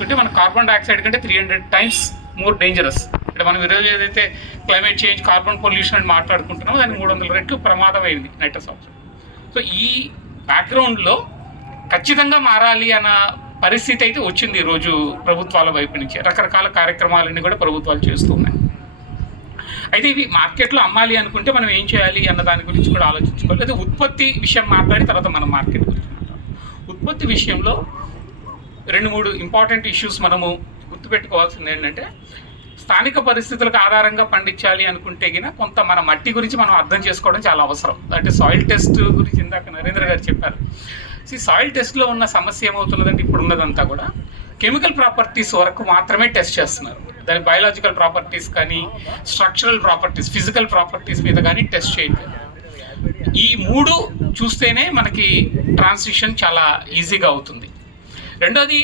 తీసుకుంటే మన carbon dioxide కంటే 300 times మోర్ డేంజరస్. ఇక్కడ మనం ఈరోజు ఏదైతే క్లైమేట్ చేంజ్, కార్బన్ పొల్యూషన్ అని మాట్లాడుకుంటున్నామో దానికి 300 రెట్లు ప్రమాదమైంది నైట్రస్ ఆక్సైడ్. సో ఈ బ్యాక్గ్రౌండ్లో ఖచ్చితంగా మారాలి అన్న పరిస్థితి అయితే వచ్చింది ఈరోజు ప్రభుత్వాల వైపు నుంచి. రకరకాల కార్యక్రమాలన్నీ కూడా ప్రభుత్వాలు చేస్తూ ఉన్నాయి. అయితే ఇవి మార్కెట్లో అమ్మాలి అనుకుంటే మనం ఏం చేయాలి అన్న దాని గురించి కూడా ఆలోచించుకోవాలి. అయితే ఉత్పత్తి విషయం మాట్లాడి తర్వాత మనం మార్కెట్ గురించి మాట్లాడతాం. ఉత్పత్తి విషయంలో 2-3 ఇంపార్టెంట్ ఇష్యూస్ మనము గుర్తుపెట్టుకోవాల్సింది ఏంటంటే, స్థానిక పరిస్థితులకు ఆధారంగా పండించాలి అనుకుంటే కొంత మన మట్టి గురించి మనం అర్థం చేసుకోవడం చాలా అవసరం. అంటే సాయిల్ టెస్ట్ గురించి ఇందాక నరేంద్ర గారు చెప్పారు. సాయిల్ టెస్ట్లో ఉన్న సమస్య ఏమవుతున్నదంటే ఇప్పుడు ఉన్నదంతా కూడా కెమికల్ ప్రాపర్టీస్ వరకు మాత్రమే టెస్ట్ చేస్తున్నారు. దాని బయాలజికల్ ప్రాపర్టీస్ కానీ, స్ట్రక్చరల్ ప్రాపర్టీస్, ఫిజికల్ ప్రాపర్టీస్ మీద కానీ టెస్ట్ చేయట్లేదు. ఈ 3 చూస్తేనే మనకి ట్రాన్సిషన్ చాలా ఈజీగా అవుతుంది. రెండోది,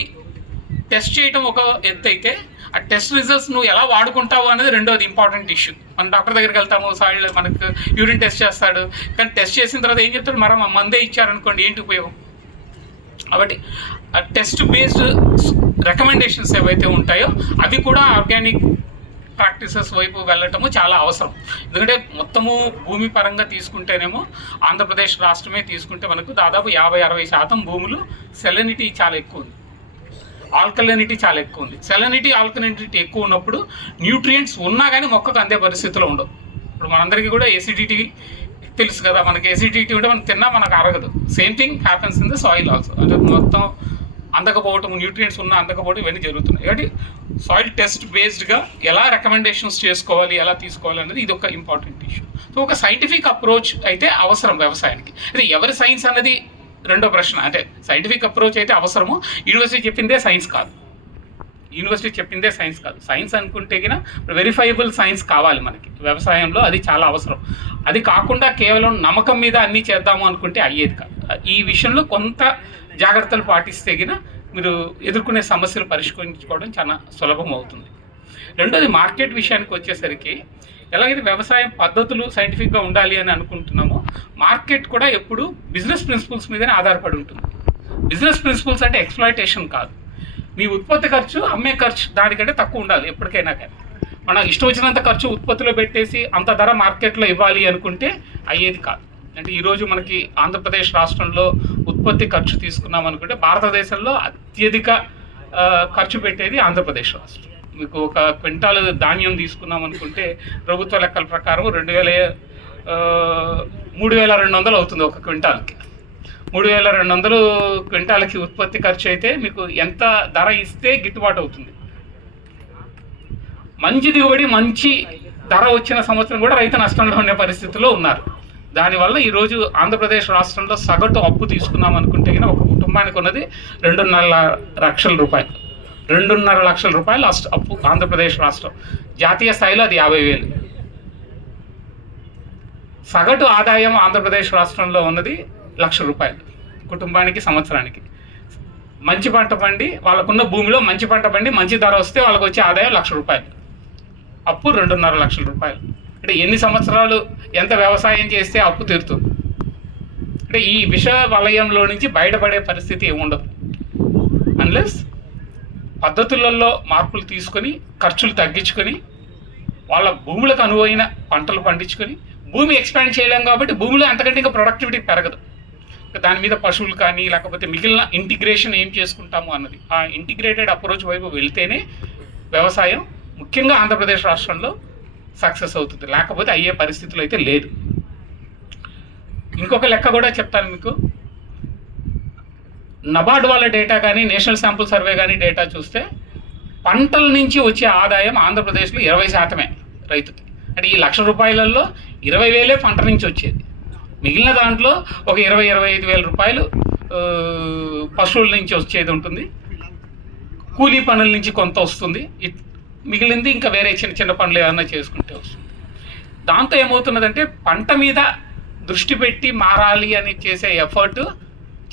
టెస్ట్ చేయడం ఒక ఎత్తు అయితే ఆ టెస్ట్ రిజల్ట్స్ నువ్వు ఎలా వాడుకుంటావు అనేది రెండోది ఇంపార్టెంట్ ఇష్యూ. మనం డాక్టర్ దగ్గరికి వెళ్తాము, సాయిల్ మనకు యూరిన్ టెస్ట్ చేస్తాడు, కానీ టెస్ట్ చేసిన తర్వాత ఏం చెప్తాడు, మనం మందే ఇచ్చారనుకోండి ఏంటి ఉపయోగం. కాబట్టి టెస్ట్ బేస్డ్ రికమెండేషన్స్ ఏవైతే ఉంటాయో అవి కూడా ఆర్గానిక్ ప్రాక్టీసెస్ వైపు వెళ్ళటము చాలా అవసరం. ఎందుకంటే మొత్తము భూమి పరంగా తీసుకుంటేనేమో ఆంధ్రప్రదేశ్ రాష్ట్రమే తీసుకుంటే మనకు దాదాపు 50-60% భూములు సెలనిటీ చాలా ఎక్కువ ఉంది, ఆల్కలినిటీ చాలా ఎక్కువ ఉంది. సెలనిటీ, ఆల్కలినిటీ ఎక్కువ ఉన్నప్పుడు న్యూట్రియంట్స్ ఉన్నా కానీ మొక్కకు అందే పరిస్థితిలో ఉండవు. ఇప్పుడు మనందరికీ కూడా ఎసిడిటీ తెలుసు కదా, మనకి ఎసిడిటీ ఉంటే మనం తిన్నా మనకు అరగదు. Same thing happens in the soil also. అంటే మొత్తం అందకపోవటం, న్యూట్రియంట్స్ ఉన్న అందకపోవడం ఇవన్నీ జరుగుతున్నాయి. కాబట్టి సాయిల్ టెస్ట్ బేస్డ్గా ఎలా రికమెండేషన్స్ చేసుకోవాలి, ఎలా తీసుకోవాలి అనేది ఇది ఒక ఇంపార్టెంట్ ఇష్యూ. సో ఒక సైంటిఫిక్ అప్రోచ్ అయితే అవసరం వ్యవసాయానికి. అయితే ఎవరి సైన్స్ అన్నది రెండో ప్రశ్న. అంటే సైంటిఫిక్ అప్రోచ్ అయితే అవసరము. యూనివర్సిటీ చెప్పిందే సైన్స్ కాదు, సైన్స్ అనుకుంటే వెరిఫైబుల్ సైన్స్ కావాలి మనకి వ్యవసాయంలో. అది చాలా అవసరం. అది కాకుండా కేవలం నమ్మకం మీద అన్నీ చేద్దాము అనుకుంటే అయ్యేది కాదు. ఈ విషయంలో కొంత జాగ్రత్తలు పాటిస్తే మీరు ఎదుర్కొనే సమస్యలు పరిష్కరించుకోవడం చాలా సులభం అవుతుంది. రెండోది, మార్కెట్ విషయానికి వచ్చేసరికి ఎలాగైతే వ్యవసాయం పద్ధతులు సైంటిఫిక్గా ఉండాలి అని అనుకుంటున్నామో, మార్కెట్ కూడా ఎప్పుడు బిజినెస్ ప్రిన్సిపల్స్ మీదనే ఆధారపడి ఉంటుంది. బిజినెస్ ప్రిన్సిపల్స్ అంటే ఎక్స్‌ప్లాయిటేషన్ కాదు. మీ ఉత్పత్తి ఖర్చు, అమ్మే ఖర్చు దానికంటే తక్కువ ఉండాలి ఎప్పటికైనా. కానీ మనం ఇష్టం వచ్చినంత ఖర్చు ఉత్పత్తిలో పెట్టేసి అంత ధర మార్కెట్లో ఇవ్వాలి అనుకుంటే అయ్యేది కాదు. అంటే ఈరోజు మనకి ఆంధ్రప్రదేశ్ రాష్ట్రంలో ఉత్పత్తి ఖర్చు తీసుకున్నాం అనుకుంటే భారతదేశంలో అత్యధిక ఖర్చు పెట్టేది ఆంధ్రప్రదేశ్ రాష్ట్రం. మీకు ఒక క్వింటాల్ ధాన్యం తీసుకున్నాం అనుకుంటే ప్రభుత్వ లెక్కల ప్రకారం 3,200 అవుతుంది ఒక క్వింటాల్కి. 3,200 క్వింటాల్కి ఉత్పత్తి ఖర్చు అయితే మీకు ఎంత ధర ఇస్తే గిట్టుబాటు అవుతుంది? మంచి దిగుబడి, మంచి ధర వచ్చిన సంవత్సరం కూడా రైతు నష్టంలో ఉండే పరిస్థితుల్లో ఉన్నారు. దానివల్ల ఈరోజు ఆంధ్రప్రదేశ్ రాష్ట్రంలో సగటు అప్పు తీసుకున్నాం అనుకుంటే ఒక కుటుంబానికి ఉన్నది 2.5 లక్షల రూపాయలు. 2.5 లక్షల రూపాయలు అప్పు ఆంధ్రప్రదేశ్ రాష్ట్రం. జాతీయ స్థాయిలో అది 50,000. సగటు ఆదాయం ఆంధ్రప్రదేశ్ రాష్ట్రంలో ఉన్నది 1 లక్ష రూపాయలు కుటుంబానికి సంవత్సరానికి. మంచి పంట పండి, వాళ్ళకున్న భూమిలో మంచి పంట పండి మంచి ధర వస్తే వాళ్ళకు వచ్చే ఆదాయం 1 లక్ష రూపాయలు. అప్పు 2.5 లక్షల రూపాయలు. అంటే ఎన్ని సంవత్సరాలు ఎంత వ్యవసాయం చేస్తే అప్పు తీరుతుంది? అంటే ఈ విష వలయంలో నుంచి బయటపడే పరిస్థితి ఏముండదు అన్లెస్ పద్ధతులలో మార్పులు తీసుకొని, ఖర్చులు తగ్గించుకొని, వాళ్ళ భూములకు అనువైన పంటలు పండించుకొని, భూమి ఎక్స్పాండ్ చేయలేం కాబట్టి భూమిలో అంతకంటే ఇంకా ప్రొడక్టివిటీ పెరగదు. దాని మీద పశువులు కానీ లేకపోతే మిగిలిన ఇంటిగ్రేషన్ ఏం చేసుకుంటాము అన్నది, ఆ ఇంటిగ్రేటెడ్ అప్రోచ్ వైపు వెళ్తేనే వ్యవసాయం ముఖ్యంగా ఆంధ్రప్రదేశ్ రాష్ట్రంలో సక్సెస్ అవుతుంది. లేకపోతే అయ్యే పరిస్థితులు అయితే లేదు. ఇంకొక లెక్క కూడా చెప్తాను మీకు. నబార్డ్ వాళ్ళ డేటా కానీ, నేషనల్ శాంపుల్ సర్వే కానీ డేటా చూస్తే పంటల నుంచి వచ్చే ఆదాయం ఆంధ్రప్రదేశ్లో 20% రైతుకి. అంటే ఈ 1 లక్ష రూపాయలలో 20,000 పంట నుంచి వచ్చేది. మిగిలిన దాంట్లో ఒక 20-25 వేల రూపాయలు పశువుల నుంచి వచ్చేది ఉంటుంది, కూలీ పనుల నుంచి కొంత వస్తుంది, మిగిలింది ఇంకా వేరే చిన్న చిన్న పనులు ఏమన్నా చేసుకుంటే వస్తుంది. దాంతో ఏమవుతున్నదంటే పంట మీద దృష్టి పెట్టి మారాలి అని చేసే ఎఫర్ట్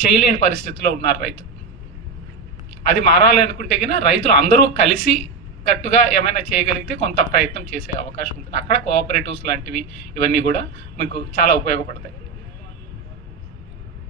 చేయలేని పరిస్థితిలో ఉన్నారు రైతులు. అది మారాలి అనుకుంటే రైతులు అందరూ కలిసి కట్టుగా ఏమైనా చేయగలిగితే కొంత ప్రయత్నం చేసే అవకాశం ఉంటుంది. అక్కడ కోఆపరేటివ్స్ లాంటివి ఇవన్నీ కూడా మీకు చాలా ఉపయోగపడతాయి.